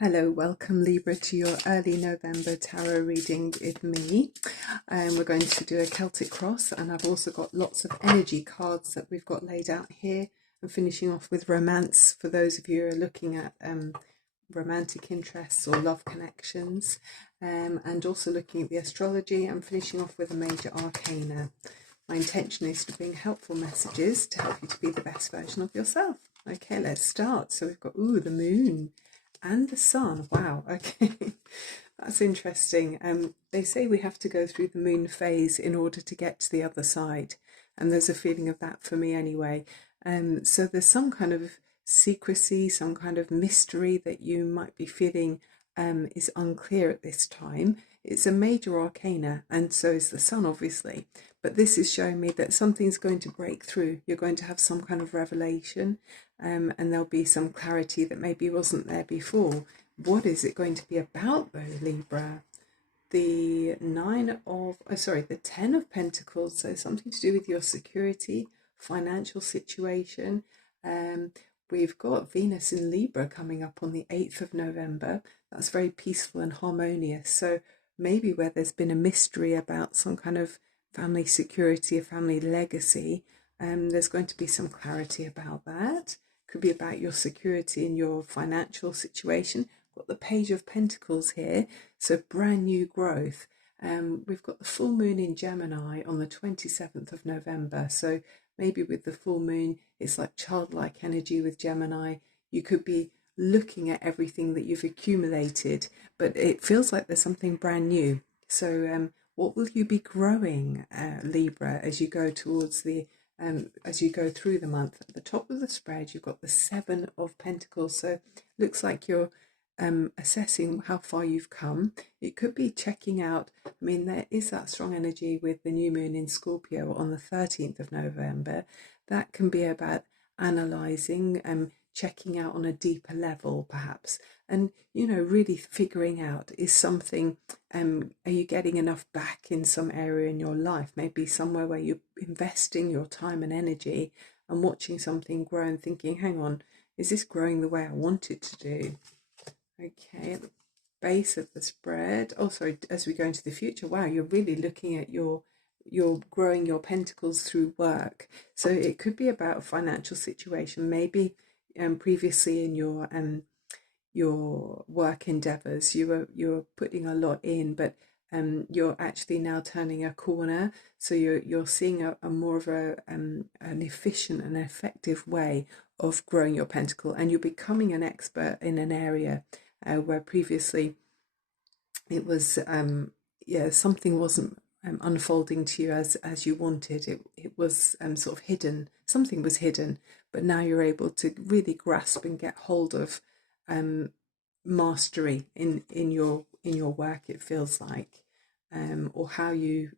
Hello, welcome Libra to your early November tarot reading with me. We're going to do a Celtic cross, and I've also got lots of energy cards that we've got laid out here. I'm finishing off with romance for those of you who are looking at romantic interests or love connections, and also looking at the astrology. I'm finishing off with a major arcana. My intention is to bring helpful messages to help you to be the best version of yourself. Okay, let's start. So we've got, the moon and the sun. Wow, okay. That's interesting. They say we have to go through the moon phase in order to get to the other side. And there's a feeling of that for me anyway. So there's some kind of secrecy, some kind of mystery that you might be feeling is unclear at this time. It's a major arcana, and so is the sun, obviously. But this is showing me that something's going to break through. You're going to have some kind of revelation, and there'll be some clarity that maybe wasn't there before. What is it going to be about, though, Libra? The the 10 of Pentacles, so something to do with your security, financial situation. We've got Venus in Libra coming up on the 8th of November. That's very peaceful and harmonious. So maybe where there's been a mystery about some kind of family security, a family legacy, there's going to be some clarity about that. Could be about your security in your financial situation. Got the Page of Pentacles here, so brand new growth. We've got the full moon in Gemini on the 27th of November. So maybe with the full moon, it's like childlike energy with Gemini. You could be looking at everything that you've accumulated, but it feels like there's something brand new. So what will you be growing, Libra, as you go towards the as you go through the month? At the top of the spread, you've got the 7 of Pentacles. So looks like you're assessing how far you've come. It could be checking out. I mean, there is that strong energy with the new moon in Scorpio on the 13th of November. That can be about analysing, checking out on a deeper level, perhaps, and really figuring out, is something, are you getting enough back in some area in your life, maybe somewhere where you're investing your time and energy and watching something grow and thinking, hang on, is this growing the way I want it to do? Okay, at the base of the spread, as we go into the future, wow, you're really looking at you're growing your pentacles through work. So it could be about a financial situation, maybe previously in your work endeavors you were putting a lot in, but you're actually now turning a corner. So you're seeing a more of an efficient and effective way of growing your pentacle, and you're becoming an expert in an area where previously it was something wasn't unfolding to you as you wanted. It was sort of hidden. Something was hidden, but now you're able to really grasp and get hold of mastery in your work, it feels like, or how you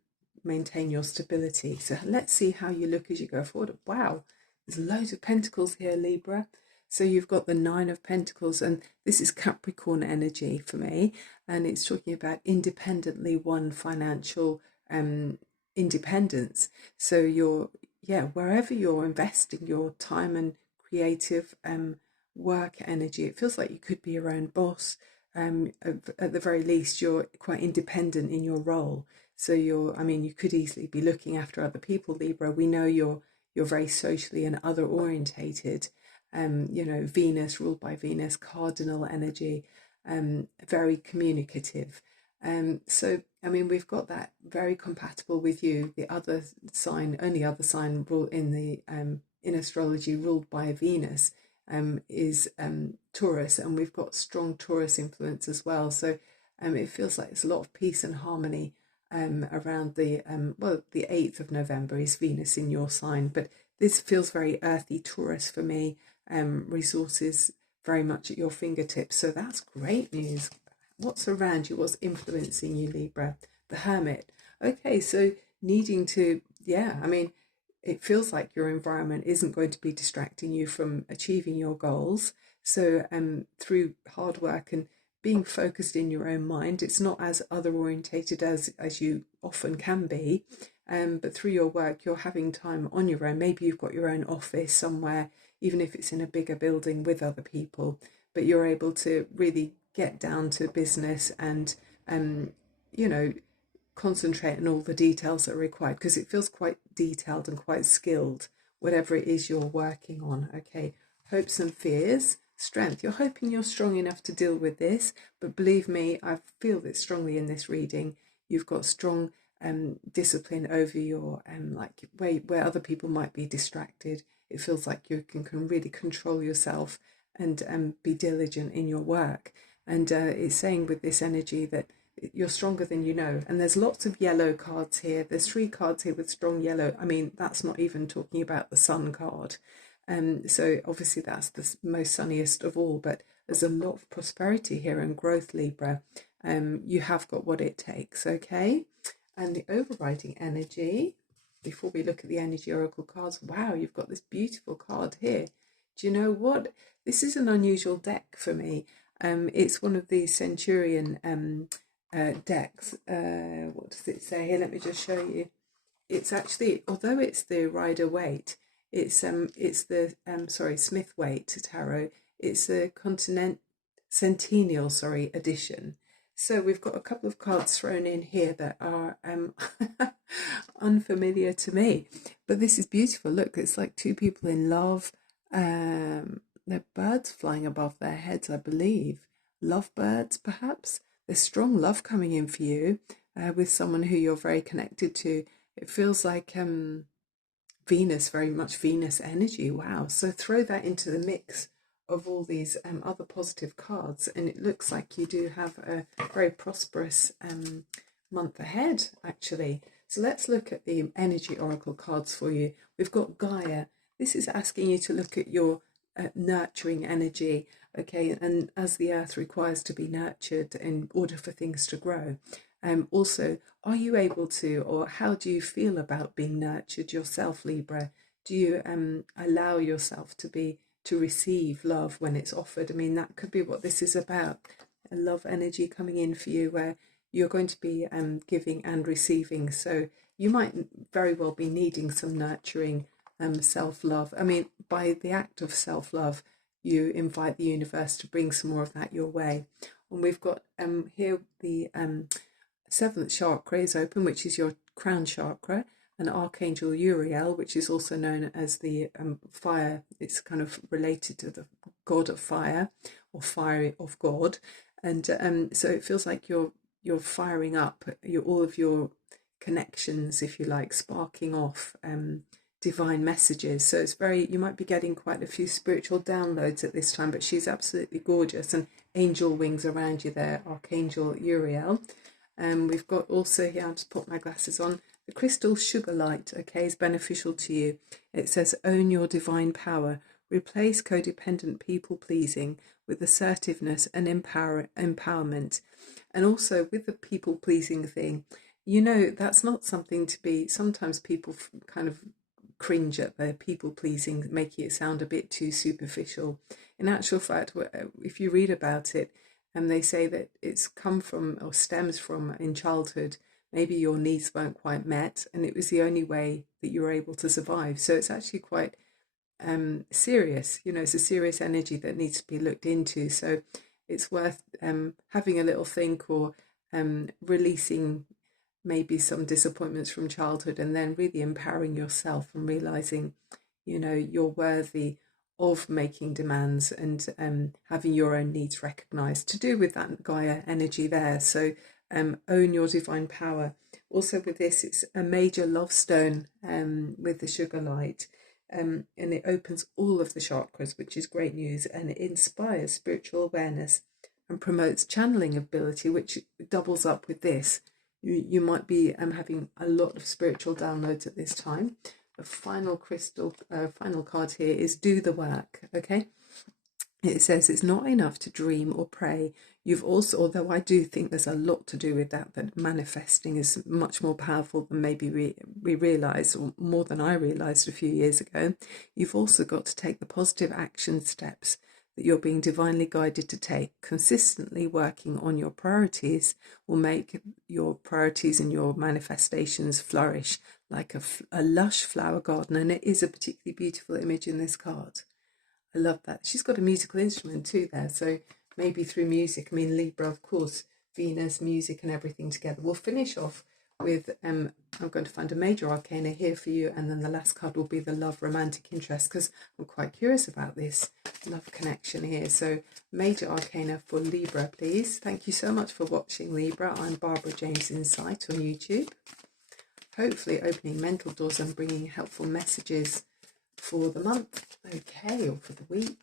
maintain your stability. So let's see how you look as you go forward. Wow, there's loads of pentacles here, Libra. So you've got the 9 of Pentacles, and this is Capricorn energy for me, and it's talking about independently won financial independence. So wherever you're investing your time and creative work energy, it feels like you could be your own boss. At the very least, you're quite independent in your role. So you could easily be looking after other people, Libra. We know you're very socially and other orientated. Venus, ruled by Venus, cardinal energy, very communicative. We've got that very compatible with you. The only other sign in astrology ruled by Venus is Taurus, and we've got strong Taurus influence as well. So it feels like there's a lot of peace and harmony around the 8th of November is Venus in your sign, but this feels very earthy Taurus for me. Resources very much at your fingertips, so that's great news. What's around you? What's influencing you, Libra? The Hermit. Okay, so needing to, it feels like your environment isn't going to be distracting you from achieving your goals. So through hard work and being focused in your own mind, it's not as other orientated as you often can be, but through your work you're having time on your own. Maybe you've got your own office somewhere, even if it's in a bigger building with other people, but you're able to really get down to business and, you know, concentrate on all the details that are required, because it feels quite detailed and quite skilled, whatever it is you're working on. Okay, hopes and fears, strength. You're hoping you're strong enough to deal with this, but believe me, I feel this strongly in this reading. You've got strong discipline over your like where other people might be distracted. It feels like you can really control yourself and be diligent in your work. And it's saying with this energy that you're stronger than you know. And there's lots of yellow cards here. There's 3 cards here with strong yellow. I mean, that's not even talking about the sun card. So obviously that's the most sunniest of all, but there's a lot of prosperity here and growth, Libra. You have got what it takes, okay? And the overriding energy, before we look at the energy oracle cards, wow, you've got this beautiful card here. Do you know what? This is an unusual deck for me. It's one of these Centurion decks. What does it say here? Let me just show you. It's actually, although it's the Rider-Waite, it's the Smith-Waite tarot. It's a Centennial edition. So we've got a couple of cards thrown in here that are unfamiliar to me, but this is beautiful. Look, it's like 2 people in love. They're birds flying above their heads, I believe. Lovebirds, perhaps. There's strong love coming in for you with someone who you're very connected to. It feels like Venus, very much Venus energy. Wow. So throw that into the mix of all these other positive cards, and it looks like you do have a very prosperous month ahead, actually. So let's look at the energy oracle cards for you. We've got Gaia. This is asking you to look at your nurturing energy, okay, and as the earth requires to be nurtured in order for things to grow. Also, are you able to, or how do you feel about being nurtured yourself, Libra? Do you allow yourself to receive love when it's offered? I mean, that could be what this is about. A love energy coming in for you where you're going to be giving and receiving. So you might very well be needing some nurturing self-love. I mean, by the act of self-love, you invite the universe to bring some more of that your way. And we've got here the 7th chakra is open, which is your crown chakra, and Archangel Uriel, which is also known as the fire. It's kind of related to the god of fire, or fire of God. And so it feels like you're firing up all of your connections, if you like, sparking off divine messages. So it's you might be getting quite a few spiritual downloads at this time, but she's absolutely gorgeous, and angel wings around you there, Archangel Uriel. We've got also here, I'll just put my glasses on, the crystal sugar light, okay, is beneficial to you. It says, own your divine power, replace codependent people-pleasing with assertiveness and empowerment. And also with the people-pleasing thing, you know, that's not something to be, sometimes people kind of cringe at the people-pleasing, making it sound a bit too superficial. In actual fact, if you read about it, and they say that it's come from or stems from in childhood, maybe your needs weren't quite met and it was the only way that you were able to survive. So it's actually quite serious, you know, it's a serious energy that needs to be looked into. So it's worth having a little think, or releasing maybe some disappointments from childhood, and then really empowering yourself and realizing, you know, you're worthy of making demands and having your own needs recognized, to do with that Gaia energy there. So own your divine power. Also with this, it's a major love stone with the sugar light, and it opens all of the chakras, which is great news, and it inspires spiritual awareness and promotes channeling ability, which doubles up with this. You might be having a lot of spiritual downloads at this time. The final final card here is do the work, okay? It says it's not enough to dream or pray. You've also, although I do think there's a lot to do with that manifesting is much more powerful than maybe we realise, or more than I realised a few years ago. You've also got to take the positive action steps that you're being divinely guided to take. Consistently working on your priorities will make your priorities and your manifestations flourish like a lush flower garden. And it is a particularly beautiful image in this card. I love that. She's got a musical instrument too there, so maybe through music. I mean, Libra, of course, Venus, music and everything together. We'll finish off with, I'm going to find a major arcana here for you, and then the last card will be the love, romantic interest, because I'm quite curious about this love connection here. So major arcana for Libra, please. Thank you so much for watching, Libra. I'm Barbara James Insight on YouTube. Hopefully opening mental doors and bringing helpful messages for the month, okay, or for the week.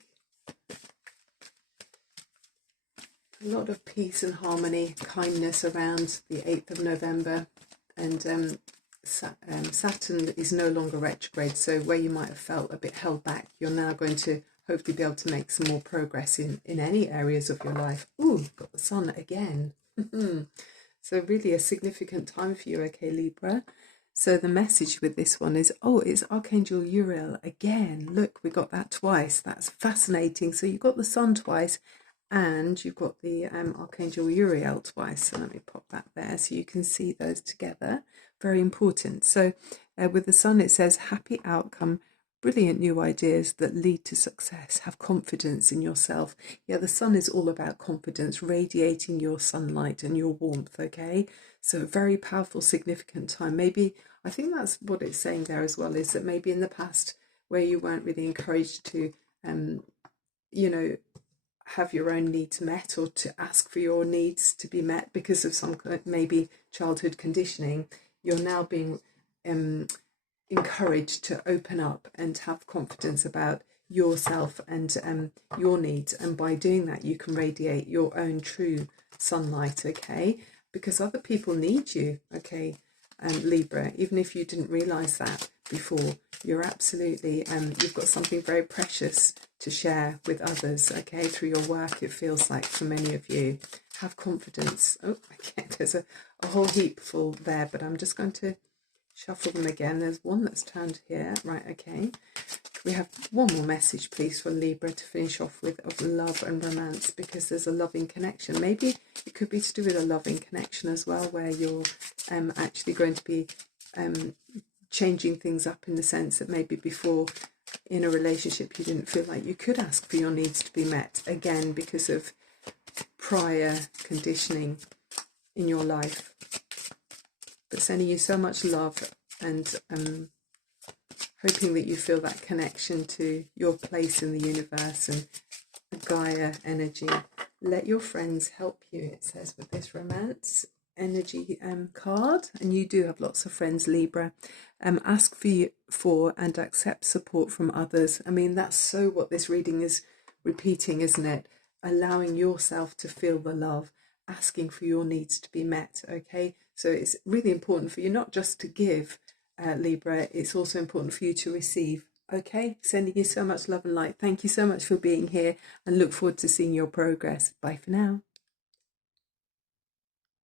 A lot of peace and harmony, kindness around the 8th of November. And Saturn is no longer retrograde, so where you might have felt a bit held back, you're now going to hopefully be able to make some more progress in any areas of your life. Ooh, got the sun again. So really a significant time for you, okay, Libra. So the message with this one is, oh, it's Archangel Uriel again. Look, we got that twice. That's fascinating. So you've got the sun twice, and you've got the Archangel Uriel twice. So let me pop that there so you can see those together. Very important. So with the sun, it says happy outcome, brilliant new ideas that lead to success. Have confidence in yourself. Yeah, the sun is all about confidence, radiating your sunlight and your warmth, okay? So a very powerful, significant time. Maybe, I think that's what it's saying there as well, is that maybe in the past where you weren't really encouraged to, you know, have your own needs met or to ask for your needs to be met because of some maybe childhood conditioning, you're now being encouraged to open up and have confidence about yourself and your needs, and by doing that you can radiate your own true sunlight, okay, because other people need you, okay, Libra, even if you didn't realize that before. You're absolutely you've got something very precious to share with others, okay, through your work, it feels like, for many of you. Have confidence. Oh, okay, there's a whole heap full there, but I'm just going to shuffle them again. There's one that's turned here, right, okay. We have one more message, please, for Libra to finish off with, of love and romance, because there's a loving connection. Maybe it could be to do with a loving connection as well, where you're actually going to be changing things up, in the sense that maybe before in a relationship you didn't feel like you could ask for your needs to be met, again because of prior conditioning in your life. But sending you so much love, and hoping that you feel that connection to your place in the universe and Gaia energy. Let your friends help you, it says, with this romance energy card. And you do have lots of friends, Libra. Ask for and accept support from others. I mean, that's so what this reading is repeating, isn't it? Allowing yourself to feel the love, asking for your needs to be met, okay? So it's really important for you not just to give, Libra, it's also important for you to receive, okay? Sending you so much love and light. Thank you so much for being here, and look forward to seeing your progress. Bye for now.